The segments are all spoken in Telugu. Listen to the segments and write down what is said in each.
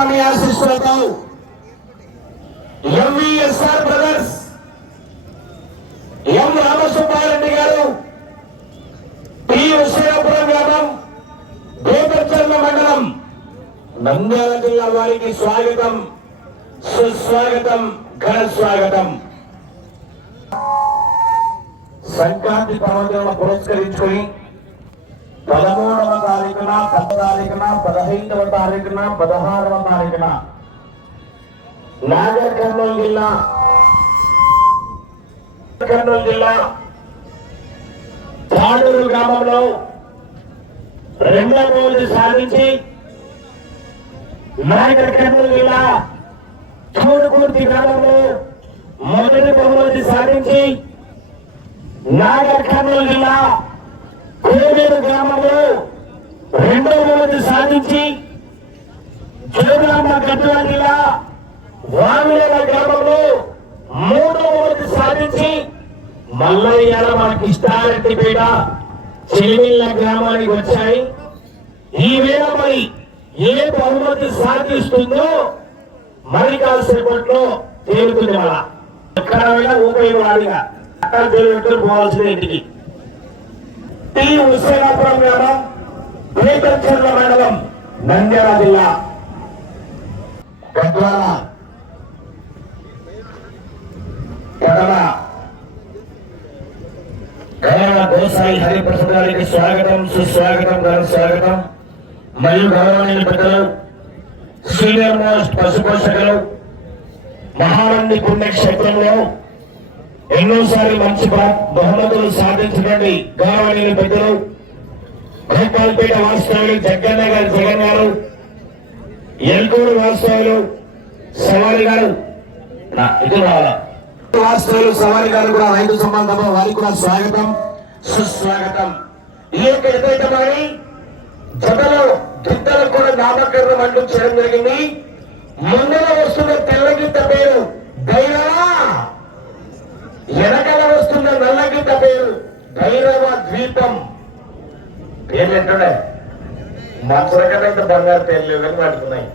స్వామి ఆశీస్సులతో ఎంవీఎస్ఆర్ బ్రదర్స్ ఎం రామసుబ్బారెడ్డి గారు పి హుస్సేనాపురం గ్రామం బేతచర్ల మండలం నంద్యాల జిల్లా వారికి స్వాగతం సుస్వాగతం ఘన స్వాగతం. సంక్రాంతి పర్వదినాలను పురస్కరించుకొని 13వ తారీఖున 10వ తారీఖున 15వ తారీఖున 16వ తారీఖున నాగర్ కర్నూలు జిల్లా తాడూరు గ్రామంలో రెండవ రోజు సాధించి నాగర్ కర్నూలు జిల్లా చూడుకుర్తి గ్రామంలో మొదటి బహుమతి సాధించి నాగర్ కర్నూలు జిల్లా కోవేరు గ్రామంలో రెండవ బహుమతి సాధించి జోగులాంబ గద్వాల జిల్లా వామిలేల గ్రామంలో మూడవ బహుమతి సాధించి మల్లయ్యాల మనకి ఇష్టారెడ్డిపేట చిలిమిల్ల గ్రామానికి వచ్చాయి. ఈ వేళ మరి ఏ బహుమతి సాధిస్తుందో మరి కాసేపట్లో తేలుతుంది. మళ్ళా ఎక్కడ ఉపయోగవాడిగా అక్కడ తేలిపెట్టుకుని పోవాల్సిన ఇంటికి. టి హుస్సేనాపురం గ్రామం బేతచర్ల మండలం నంద్యాల జిల్లా గద్వాల గోసాయి హరిప్రసాద్ గారికి స్వాగతం సుస్వాగతం ఘన స్వాగతం. మరియు గౌరవనీయుల పెద్దలు సీనియర్ మోస్ట్ పశుపోషకులు మహానంది పుణ్యక్షేత్రంలో ఎన్నోసారి మంచి బహుమతులు సాధించినటువంటి గౌరవనీయుల పెద్దలు గోపాల్పేట వాస్తవులు జగ్గన్న గారు జగన్ గారు, ఎల్కూరు వాస్తవులు సవారి గారు వాస్తవులు సవారి గారు కూడా రైతు సంబంధం వారికి కూడా స్వాగతం సుస్వాగతం. ఈ యొక్క ఎదుట మరి జతలో గిత్తలకు కూడా నామకరణం అంటూ చేయడం జరిగింది. ముందున వస్తున్న తెల్లగిత్త పేరు భైరవ, వెనకాల వస్తున్న నల్లగిత్త పేరు భైరవ ద్వీపం. పేర్లు ఎట్లున్నాయి? మనసులకైతే బంగారు పేర్లు కానీ పడుతున్నాయి.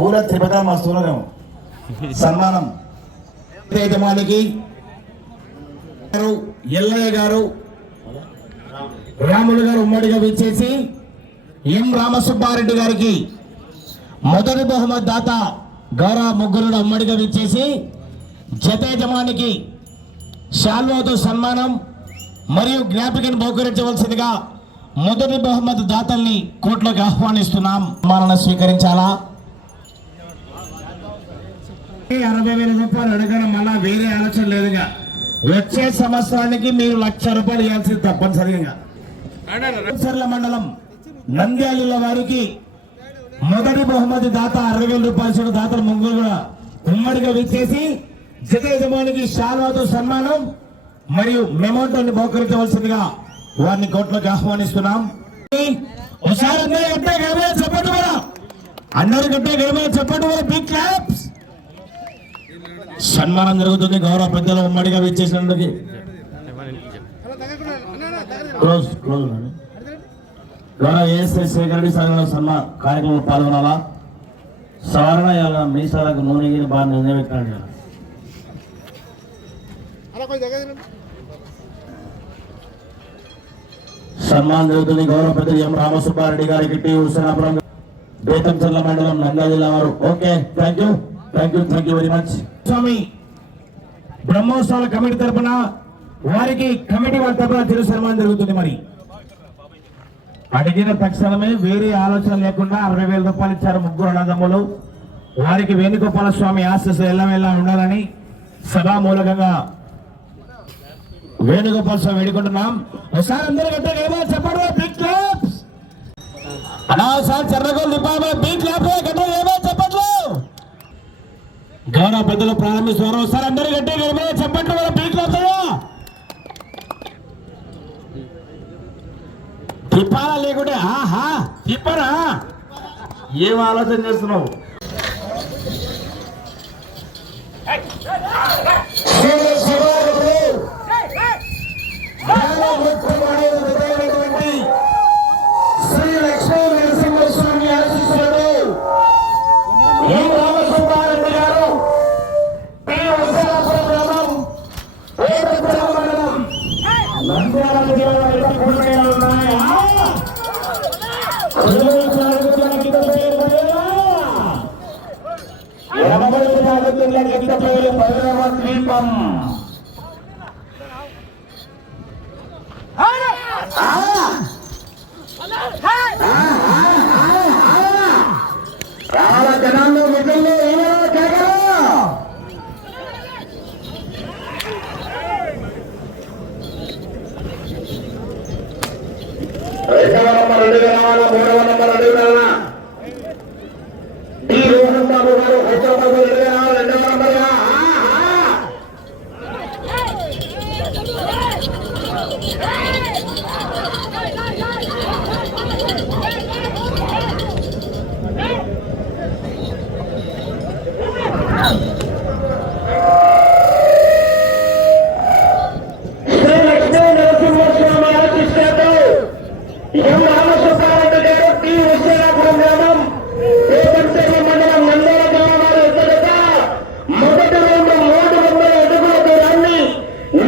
ఊర తిరుపతి మా స్థూలమేమో సన్మానం యజమానికి ఎల్లయ్య గారు రాములు గారు ఉమ్మడిగా విచ్చేసి ఎం రామసుబ్బారెడ్డి గారికి మొదటి బహుమతి దాత గౌరవ ముగ్గురు ఉమ్మడిగా విచ్చేసి జత యజమానికి శాల్వాతో సన్మానం మరియు జ్ఞాపికను బహుకరించవలసిందిగా మొదటి బహుమతి దాతల్ని కోట్లోకి ఆహ్వానిస్తున్నాం. సన్మానం స్వీకరించాలా? 60,000 రూపాయలు అడగడం వల్ల వేరే ఆలోచన లేదుగా. వచ్చే సంవత్సరానికి మీరు 1,00,000 రూపాయలు ఇవ్వాల్సింది తప్పనిసరిగా. మండలం నంద్యాల వారికి మొదటి బహుమతి దాత 60,000 రూపాయలు దాతలు ముగ్గురు కూడా ఉమ్మడిగా విచ్చేసి జత యజమానికి శాల్వాతో సన్మానం మరియు మెమోటోని బహుకరించవలసిందిగా వారిని కోట్లోకి ఆహ్వానిస్తున్నాం. ఒకసారి అందరూ గట్టే గడవ చెప్పండి. Big claps. సన్మానం జరుగుతుంది గౌరవ పెద్దలు ఉమ్మడిగా విచ్చేసినందుకు. గౌరవ ఏఎస్ఐ సేకరణి సన్మాన కార్యక్రమంలో పాల్గొనాలా? సవరణ మీసాలకు నూనె బాగా నిర్ణయించండి. సన్మానం జరుగుతుంది గౌరవ పెద్దలు ఎం రామసుబ్బారెడ్డి గారికి టి హుస్సేనాపురం బేతంచర్ల మండలం నంద్యాల జిల్లా వారు. Okay, thank you very much. స్వామి బ్రహ్మోత్సవాల కమిటీ తరఫున వారికి కమిటీ వారి తరఫున తిరు సన్మానం జరుగుతుంది. మరి అడిగిన తక్షణమే వేరే ఆలోచన లేకుండా 60,000 రూపాయలు ఇచ్చారు ముగ్గురు అన్నదమ్ములు. వారికి వేణుగోపాల స్వామి ఆశీస్సులు ఎల్లవేళలా ఉండాలని సభామూలకంగా వేణుగోపాల స్వామి వేడుకుంటున్నాం. ఒకసారి అందరూ చెప్పండి. Big claps. సార్ చెర్రగోలు బిగ్ క్లాప్స్ చెప్పట్లు. గౌరవ పెద్దలు ప్రారంభిస్తున్నారు. ఒకసారి అందరూ గట్టిగా చెప్పట్లు. బిగ్ క్లాప్స్ తిప్పాలా లేకుంటే ఆహా తిప్పరా ఏం ఆలోచన చేస్తున్నావు? శ్రీ లక్ష్మీ నరసింహస్వామి ఆశీస్సులతో ఈ రామసుబ్బారెడ్డి గారు గ్రామం మండలం నంద్యాల జిల్లా ఉన్నాయా? ద్వీపం చాలా జనాల్లో మిగిలిన రెండవ నంబర్ అడుగు రావాలా, మూడవ నంబర్ అడుగు రావాలా? డి రోహన్ బాబు గారు హైదరాబాద్ అడుగు రావాలి, రెండవ నంబర్ శ్రీ లక్ష్మీ నరసింహస్వామి ఆశీస్సులతో ఎం రామసుబ్బారెడ్డి గారు టి హుస్సేనాపురం గ్రామం పేపర్చెర్ల మండలం నంద్యాల జిల్లా వారి ఎదురుగా మొదటి రౌండ్ 300 అడుగుల దూరాన్ని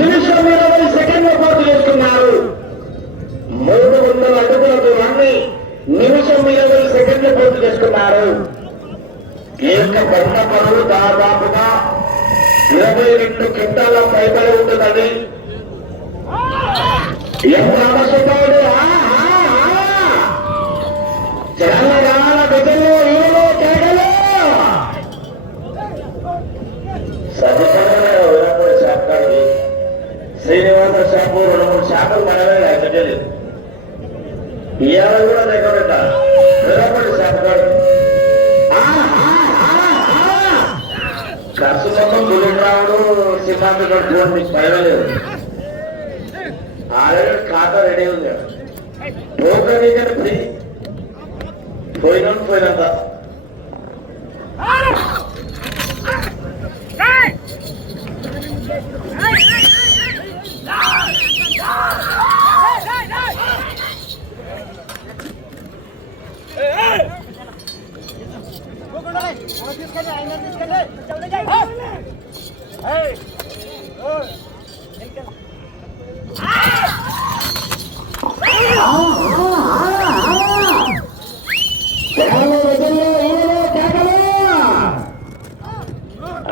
నిమిషం 20 సెకండ్లు పూర్తి చేసుకున్నారు. 300 అడుగుల దూరాన్ని నిమిషం 20 సెకండ్లు పూర్తి చేసుకున్నారు. ఈ యొక్క బండ బరువు దాదాపుగా 22 క్వింటాల పైబడి ఉంటుందని ఎం రామసుబ్బారెడ్డి తెలంగాణ గజల్లో ఈలో కేకలు సరిపడే వినపడి శాఖకి శ్రీనివాస షాపు 2-3 శాఖలు మనమే లేకపోతే ఇవాళ కూడా దగ్గర వినపడి శాఖగాడు ఖర్చు మొత్తం బుల్లెట్ రావడం సిద్ధాంత కట్టుకోవడం మీకు పైవలేదు. ఆల్రెడీ ఖాతా రెడీ ఉంది. టోకన్ ఇక్కడ ఫ్రీ పోయినంత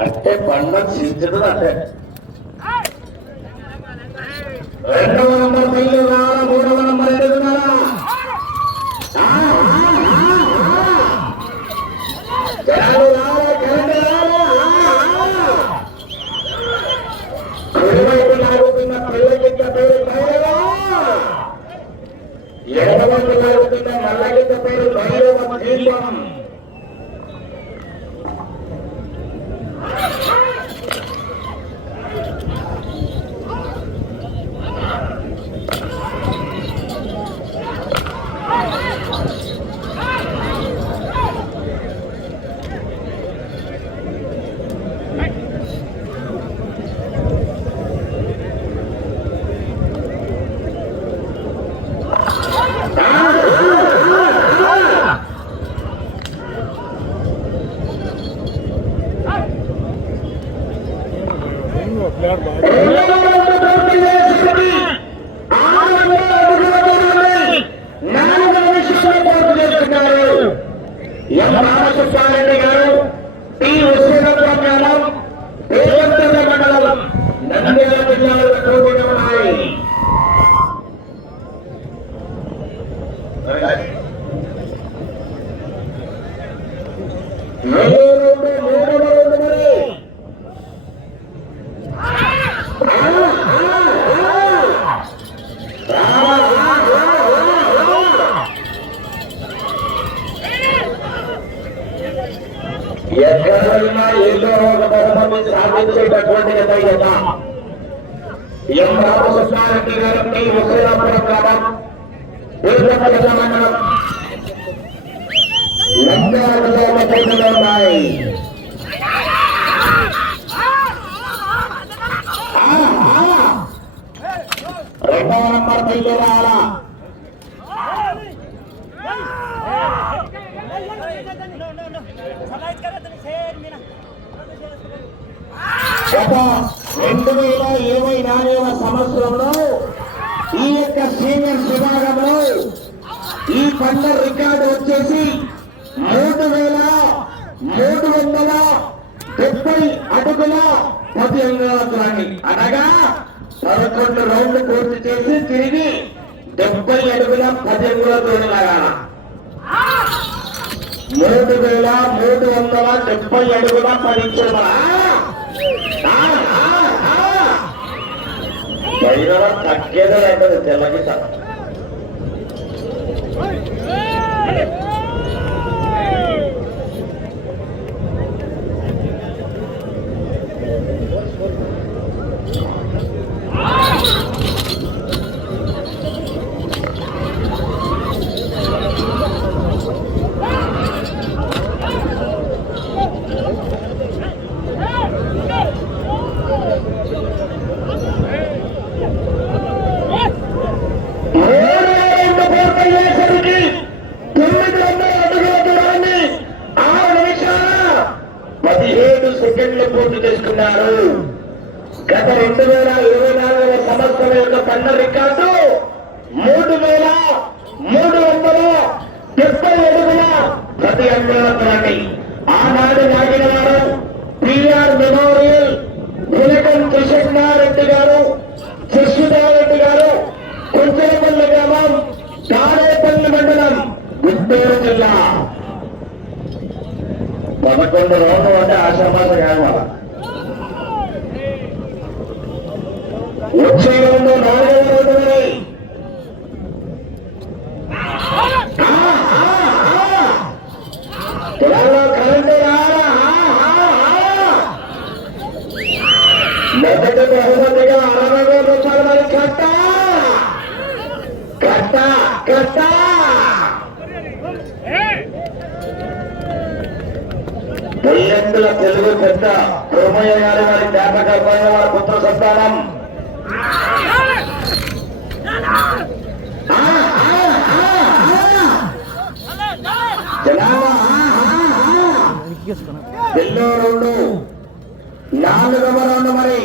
అంటే పండుగ చించదు. అంటే రెండవ నంబర్ పిల్లలు రావాలా, మూడవ నంబర్ ఎదుగున్నారా? కుడివైపు లాగుతున్న పిల్లకింత పేరు భైరవ, ఎడమవైపు లాగుతున్న మల్లకింత పేరు భైరవ దీపం. ఎం రామసుబ్బారెడ్డి గారు టి హుస్సేనాపురం గ్రామం పేపర్చెర్ల మండలం నంద్యాల జిల్లాలో పోటీగా ఉన్నాయి. ఎక్కడైనా ఏదో ఒక బహుమతి సాధించేటటువంటి జత ఎం రామసుబ్బారెడ్డి గారు టి హుస్సేనాపురం గ్రామం పేపర్చెర్ల మండలం నంద్యాలలో పోటీలు ఉన్నాయి. రెండవ నంబర్ పైకి రావాలా. గత 2024వ సంవత్సరంలో ఈ యొక్క సీనియర్ విభాగంలో ఈ పంట రికార్డు వచ్చేసి 3,370 అడుగుల 10 అంగుళాలు. అనగా 11 రౌండ్లు పూర్తి చేసి తిరిగి 70 అడుగుల 10 అంగుళాల దూరం లాగాల. 3,370 అడుగుల 10 ఇంచుల పైన తగ్గేదే అంటది తెల్లగిత. పూర్తి చేసుకున్నారు. గత 2024వ సంవత్సరం యొక్క పంట రికార్డు 3,370 అడుగుల 10 అంగుళాలు. ఆనాడు లాగిన వారు పిఆర్ మెమోరియల్ పులకం కృష్ణారెడ్డి గారు, శశిధారెడ్డి గారు, కుంచలపల్లి గ్రామం, తాడేపల్లి మండలం, గుంటూరు జిల్లా. 11 రౌండ్లు అంటే ఆశామాస కాదు. వచ్చే రౌండ్ 4వ రౌండ్ కరెంటు రారా. మొదటి బహుమతిగా 60,000 రూపాయలు మరి కట్ట కట్ట కట్ట. పుల్లెందుల తెలుగు పెద్ద కుర్మయ్య గారి వారి జ్ఞాపకమైన వారి పుత్ర సంతానం ఎల్లో రౌండ్ 4వ రౌండ్ మరి.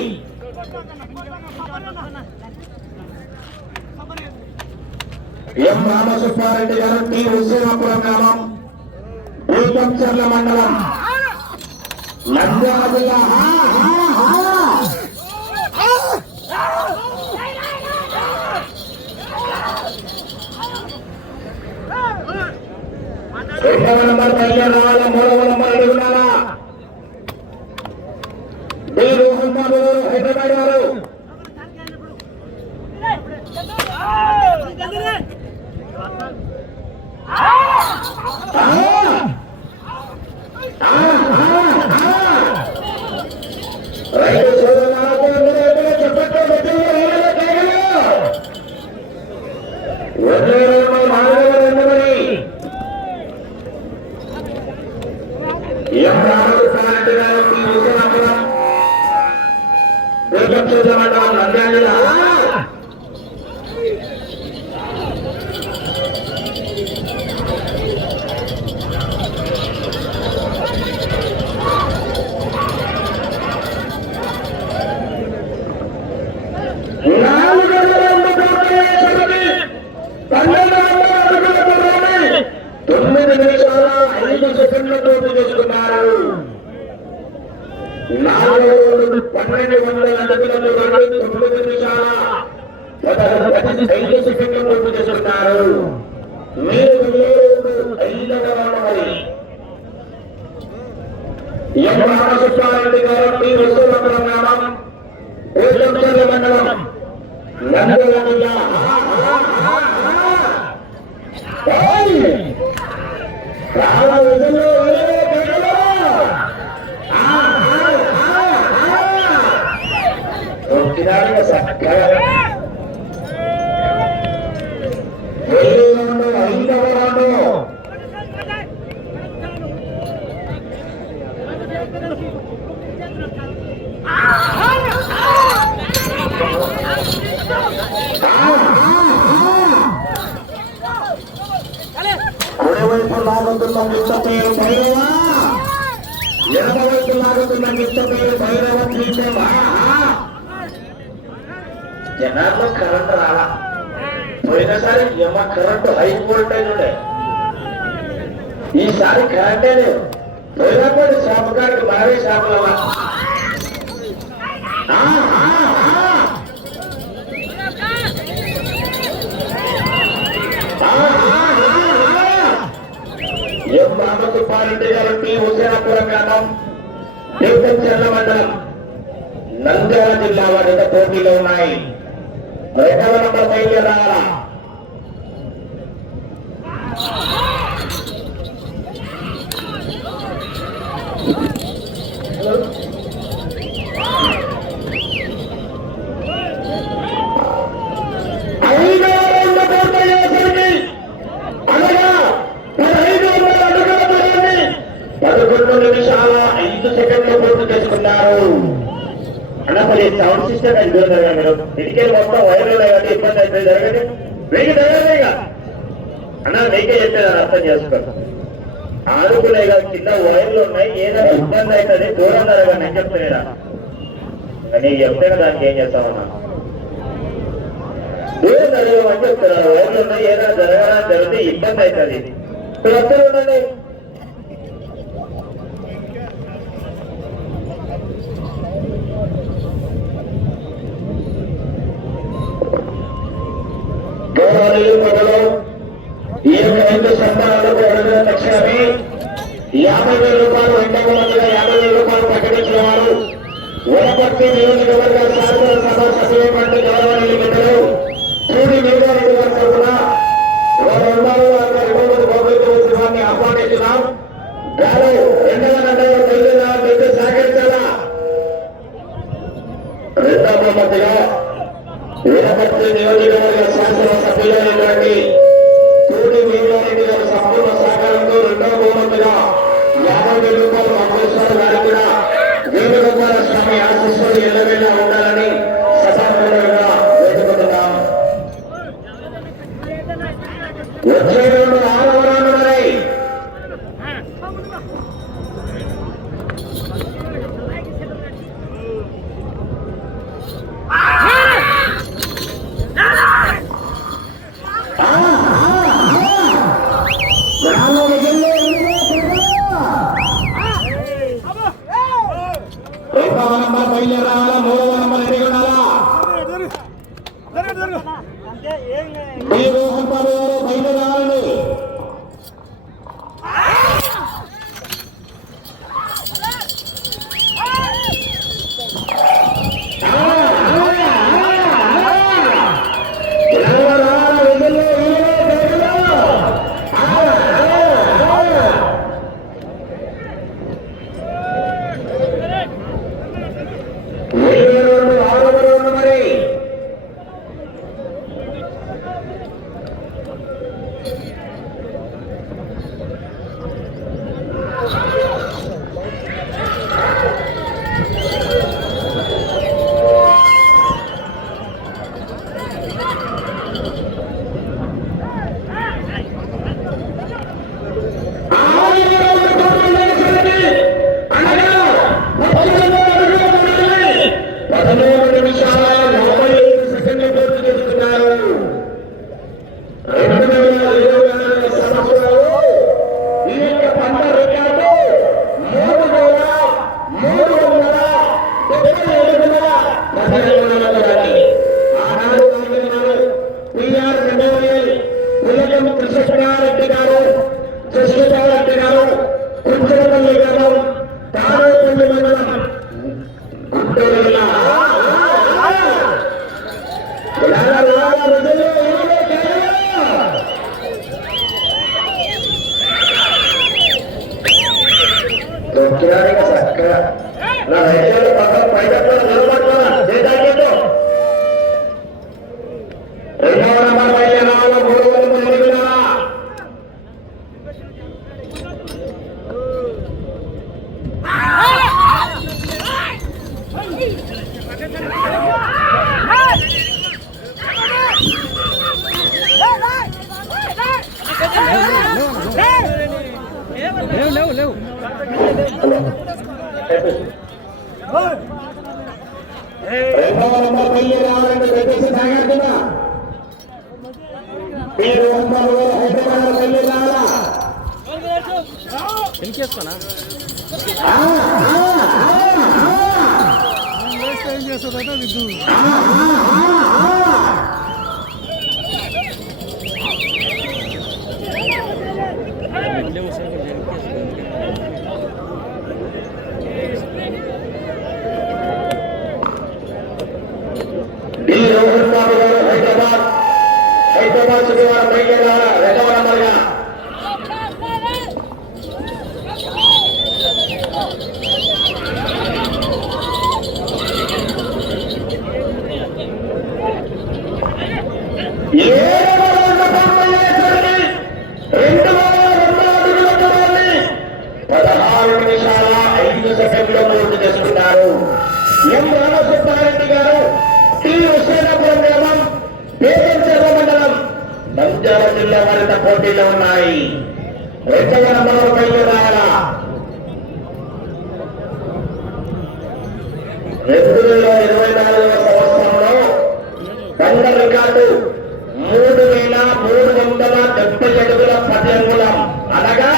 ఎం రామసుబ్బారెడ్డి గారు, టి హుస్సేనాపురం గ్రామం, భూపంచర్ల మండలం, నంద్యాల జిల్లా. రెండవ నంబర్ పైకి రావాలా. 3వ నంబర్ అడుగునారా. డి రోహన్ బాబు గారు, హైదరాబాద్ గారు. రైతు సోదరులకు చెప్పట్లు మండలం, నంద్యాల జిల్లా. చేసుకున్నారు. 4,12 అడుగులలో 9 నిమిషాల 15 సెకండ్లు పూర్తి చేసుకున్నారు. మీరు 5వ రౌండ్. ఎం రామసుబ్బారెడ్డి గారు, టి హుస్సేనాపురం గ్రామం, భూపంచర్ల మండలం, నంద్యాల జిల్లా. వైపు లాగుతున్న మిత్త పేరు భైరవ, ఎడమ వైపు లాగుతున్న మిత్త పేరు భైరవ. జనాల్లో కరెంట్ రాలా. పోయినసారి ఏమో కరెంటు హై వోల్టేజ్ ఉండే, ఈసారి కరెంటే లేదు. పోయినప్పుడు షాపు కాడికి బాగా షాపుల ఎం రామసుబ్బారెడ్డి గారు టీ హుసేనాపురం గ్రామం తీర్థంచర్ల మండలం నంద్యాల జిల్లా వారితో పోటీలో ఉన్నాయి. రెండవ నంబర్ బయలుదేరాలా. సౌండ్ సిస్టమ్ అది దూరం జరగండి. మీరు ఇంటికి మొత్తం వైర్లు లేవండి, ఇబ్బంది అయితే జరగండి. మీకు జరగదు ఇక అన్న, మీకే చెప్పేది అర్థం చేసుకోండి. ఆడుకునే కింద వైర్లు ఉన్నాయి, ఏదైనా ఇబ్బంది అవుతుంది దూరం జరగండి అని చెప్తున్నా. నీకు చెప్తేనే దానికి ఏం చేస్తామన్నా, దూరం జరగమని చెప్తున్నారు. వైర్లు ఉన్నాయి, ఏదైనా జరగడానికి జరిగితే ఇబ్బంది అవుతుంది. ఇప్పుడు వస్తూ ఉండండి. మొదలు ఈ యొక్క 2 సంతానాలకు తక్షణమే 50,000 రూపాయలు, రెండవ మందిగా 50,000 రూపాయలు ప్రకటించిన వారు వనపర్తి నియోజకవర్గ శాసనసభ సభ్యులైనటువంటి గౌరవనీయులు మిత్రులు చూడి వీరారెడ్డి గారి తరఫున వారు ఉన్నారు. వారిని ఆహ్వానిస్తున్నాం. గారు రెండవ నంబర్ బయలుదేరి సహకరించాలా. రెండవ మందిగా వనపర్తి నియోజకవర్గ శాసన సభ్యులైనటువంటి చూడి వీరారెడ్డి గారి సంపూర్ణ సహకారంతో రెండవ బహుమతిగా 50,000 రూపాయలు పంపిస్తారు. వారికి కూడా వేణుగోపాల స్వామి ఆశీస్సులు ఎల్లవేళ ఉండాలని సభాపూర్వకంగా వేడుకుంటున్నాం. వచ్చే 2 ఆడవరాలు ఉన్నాయి. రెండవ నంబర్ పల్లి రావాలంటే దయచేసి నాగార్జున పేరు హైదరాబాద్ పల్లి రావాలా ఏం చేస్తుందట విద్దు హైదరాబాద్ శుక్రవారం బయలుదేరాలా రెండవ నంబర్గా పూర్తి చేసుకున్నారు. ఎం రామసుబ్బారెడ్డి గారు టి హుస్సేనాపురం గ్రామం పేదల మండలం నంద్యాల జిల్లా వారిత పోటీలో ఉన్నాయి. రెండవ నంబర్ బయలుదేరాలా 2024వ సంవత్సరంలో బండ రికార్డు 3370 అడుగుల 10 అంగుళం అనగా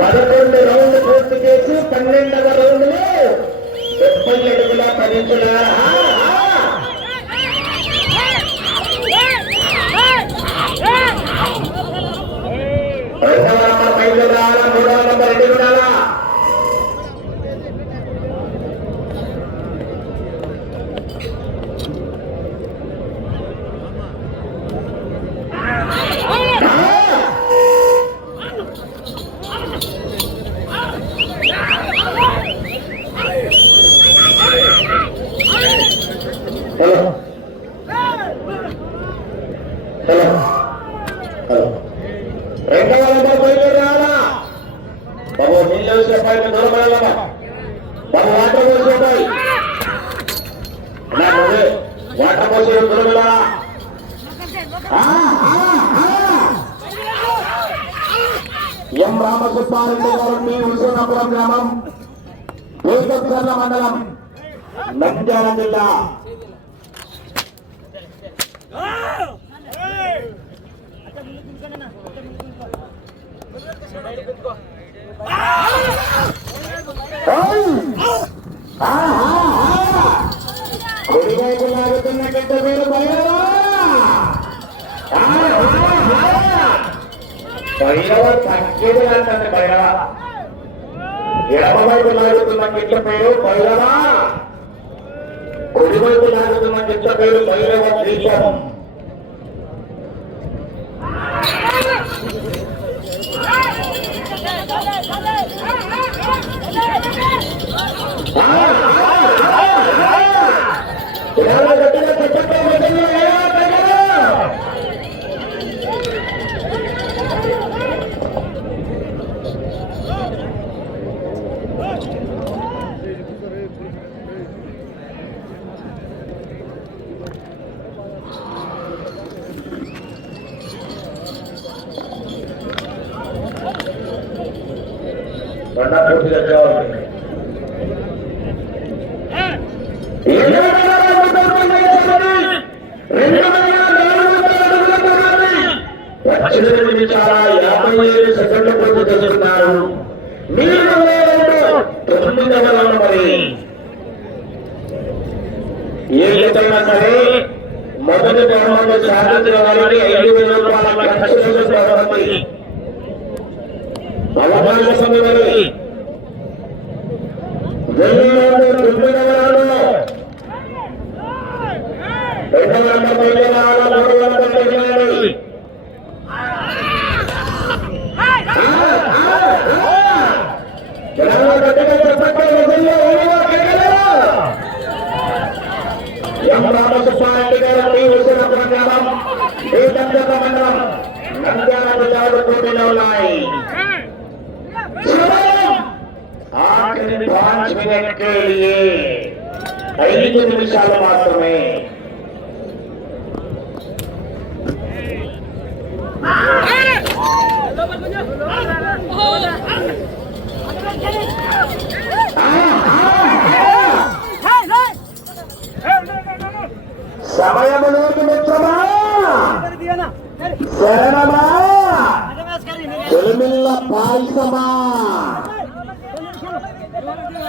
11 రౌండ్ పూర్తి చేసి 12వ రౌండ్ లో 70 అడుగుల 10 ఇంచుల రెండవ నంబర్ బయలుదేరాలా మూడవ నంబర్ ఎదుగుడాలా రెండవ నంబర్ బయలుదేరాలా బాబు నీళ్ళు వచ్చేపాయి దూరం వెళ్ళాలా బాబు వాటర్ పోసేపాయి వాటర్ పోసే దూరం వెళ్ళాలా ఎం రామసుబ్బారెడ్డి గారు మీ హుస్సేనాపురం గ్రామం పేదల మండలం నంద్యాల జిల్లా కుడివైపు లాగుతున్న గడ్డ పేరు భైరవ తగ్గేది అంటే భైరవ ఎడమవైపు లాగుతున్న గిట్ల పేరు భైరవ కుడివైపు లాగుతున్న గిట్ల పేరు భైరవ ద్వీపం పూర్తిగా కావాలి చాలా 57 సెకండ్ల పూర్తి చేస్తున్నారు. మీరు 9వ రౌండ్ మరి ఏ విధంగా సరే మొదటి బహుమతి సాధించిన వారికి 5,000 రూపాయల అవకాశం ఇవ్వాలి. 9వ రౌండ్ రెండవ నంబర్ బయలుదేరాలా మూడవ నంబర్ బయలుదేరాలి ఎం రామసుబ్బారెడ్డి గారు మీ హుస్సేనాపురం గ్రామం పేదల మండలం నంద్యాల జిల్లా పోటీలో ఉన్నాయి. ఆఖరి 5 మినిట్ के लिए 5 నిమిషాలు మాత్రమే. బంగారమా తొలిమిల్ల పాయసమా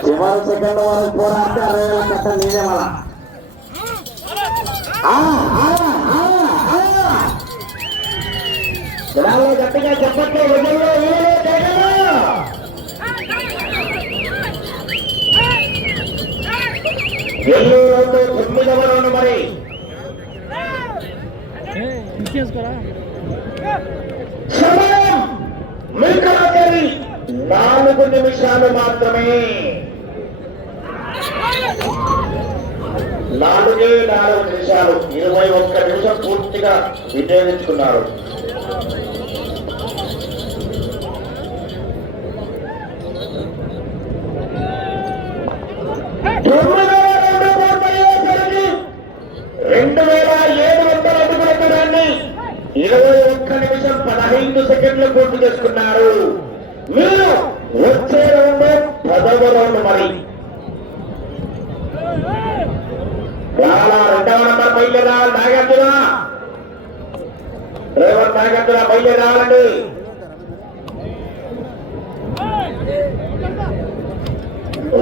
చివరి సెకండ్ వరకు పోరాడితే 60,000 కట్ట నేనే జనాల్లో గట్టిగా చెప్పట్లే విజయంలో ఎల్లూరుతో 9వ రౌండ్ మరి సమయం మీకు 4 నిమిషాలు మాత్రమే. 4 నిమిషాలు 21 నిమిషం పూర్తిగా వినియోగించుకున్నారు. ని 21 నిమిషం 15 సెకండ్లు పూర్తి చేసుకున్నారు. మీరు వచ్చే రౌండ్ 10వ రౌండ్ మరి 2వ నంబర్ బయలుదేరాలి. నాగార్జున డ్రైవర్ నాగార్జున బయలుదేరాలండి.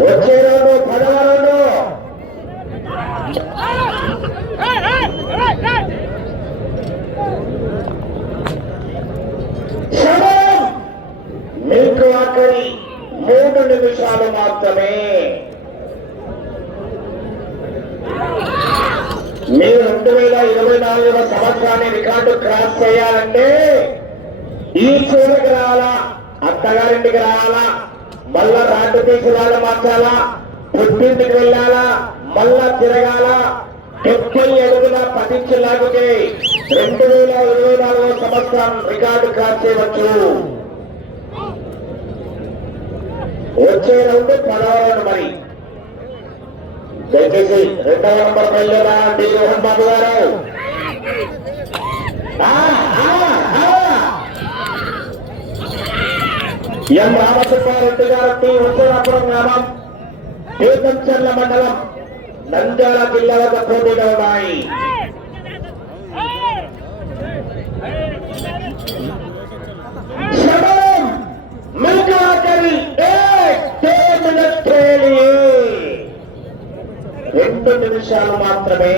వచ్చే రౌండ్ 10వ రౌండ్ మీకు ఆఖరి 3 నిమిషాలు మాత్రమే. మీరు 2024వ సంవత్సరాన్ని రికార్డు క్రాస్ చేయాలంటే ఈ చివరికి రావాలా, అత్తగారింటికి రావాలా, మళ్ళా రాడ్డు తీసి వాళ్ళు మార్చాలా, పుట్టింటికి వెళ్ళాలా, మళ్ళా తిరగాల, 70 అడుగుల 10 ఇంచుల లాగుకే 2024వ సంవత్సరం రికార్డు క్రాస్ చేయవచ్చు. వచ్చే రౌండ్ 10వ రౌండ్ మరి దయచేసి 2వ నంబర్ బయలుదేరా డి రోహన్ బాబు గారు. ఎం రామసుబ్బారెడ్డి గారు వచ్చేటప్పుడు గ్రామం పేతంచర్ల మండలం నంద్యాల జిల్లా వద్ద పోటీలో ఉన్నాయి. మీకు ఆఖరి 2 నిమిషాలు మాత్రమే.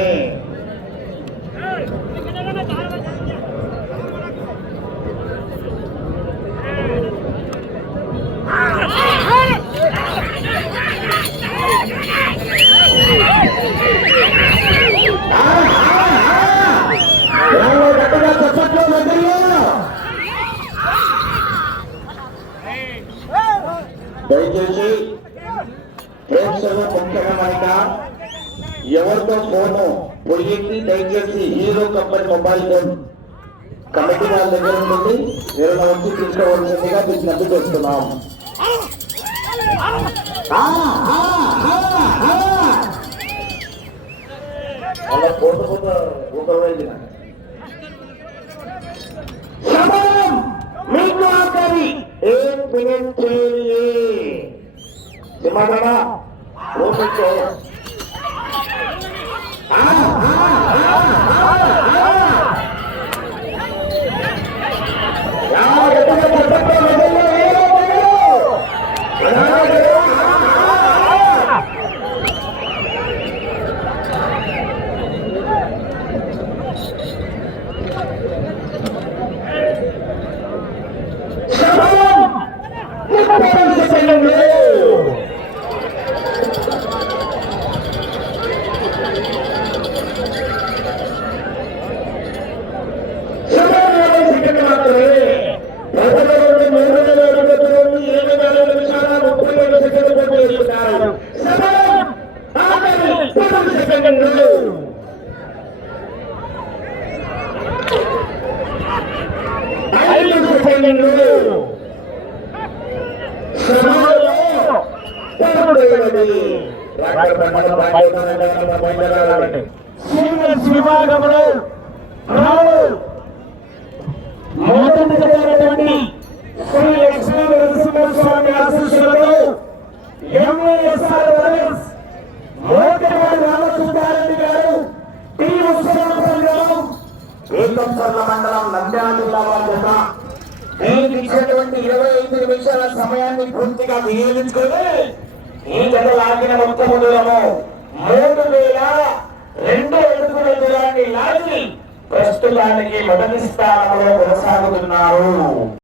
దయచేసి ప్రేక్షకులు ముఖ్యమైన ఎవరితో ఫోను పోయింది దయచేసి hero company mobile phone committee వాళ్ళ దగ్గర నుండి ఎవరైనా వచ్చి తీసుకోవాల్సిందిగా విజ్ఞప్తి చేస్తున్నాం. అలా ఫోటో ఉపయోగింది మీకు ఆఖరి 1 మినిట్ चाहिए. सिमाना वो तो విభాగంలో మొదటి జరిగినటువంటి శ్రీ లక్ష్మీ నరసింహస్వామి ఆశీస్సులతో ఎంఏఎస్ఆర్ బ్రదర్స్ మోటివాడి రామసుబ్బారెడ్డి గారు టీ ఉత్సవం బేతంచెర్ల మండలం నంద్యాల జిల్లా వారి జత. మీకు ఇచ్చినటువంటి 25 నిమిషాల సమయాన్ని పూర్తిగా వినియోగించుకొని ఈ జత లాగిన మొత్తం దూరము 3002 అడుగుల దూరాన్ని లాగి ప్రస్తుతానికి మొదటి స్థానంలో కొనసాగుతున్నారు.